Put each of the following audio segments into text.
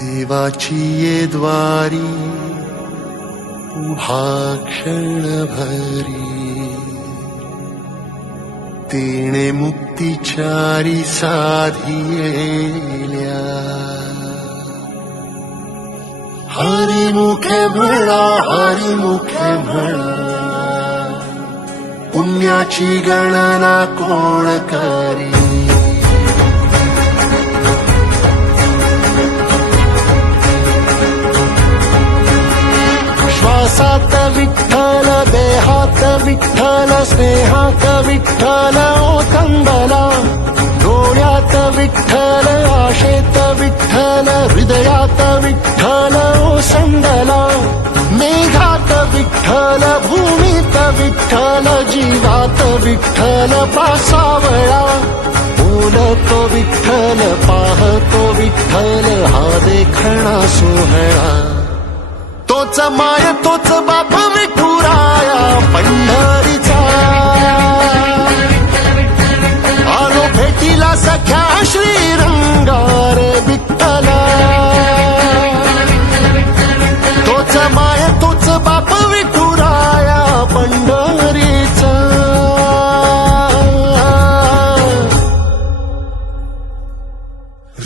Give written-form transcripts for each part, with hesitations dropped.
देवाची ये द्वारी उभा क्षणभरी तेणे मुक्तिचारी साधियेल्या हरिमुखे म्हणा हरिमुखे म्हणा पुण्याची गणना कोण करी श्वासात विठ्ठल देहात विठ्ठल स्नेहात विठ्ठल ओथंबला डोळ्यात विठ्ठल आशेत विठ्ठल हृदयात विठ्ठल ओसंडला मेघात विठ्ठल भूमीत विठ्ठल जीवात विठ्ठल पासावळा बोलतो विठ्ठल पाहतो विठ्ठल हा देखणा सोहळा तोच माय तोच बाप विठुराया पंढरीचा आलो भेटीला सख्या श्रीरंगार विठ्ठला तोच माय तोच बाप विठुराया पंढरीचा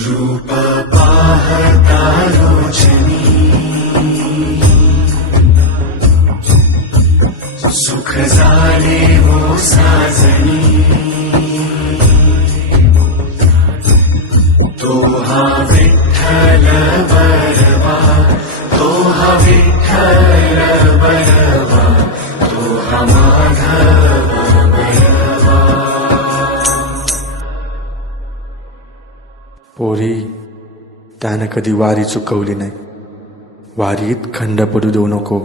रूप पाहता रोजनी सुख झाले हो साजनी तो हा विठ्ठल बरवा तो हा विठ्ठल बरवा तो हा माधव बरवा पोरी त्यानं कधी वारी चुकवली नाही वारीत खंड पडू देऊ नको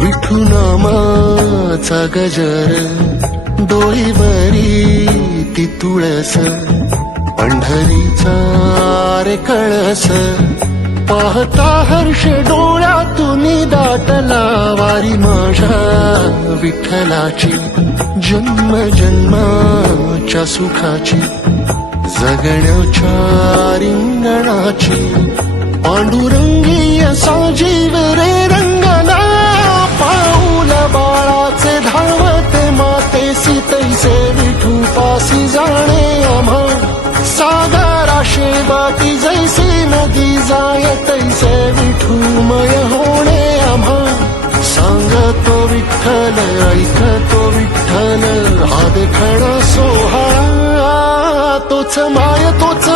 विठू नामाचा गजर डोईवरी ती तुळस पंढरीचा रे कळस पाहता हर्ष डोळ्यातून दाटला वारी माझ्या विठ्ठलाची जन्म जन्माच्या सुखाची जगण्याच्या रिंगणाची पांडुरंगीय साजीव रे रंगना पाऊल बाळाचे धावते मातेसी तैसे विठू पासी जाणे आम्हा सागराशे बाटी जैसी नदी जाय तैसे विठूमय होणे आम्हा सांगतो विठ्ठल ऐकतो विठ्ठल हा देखणा सोहळा तोच माय तोच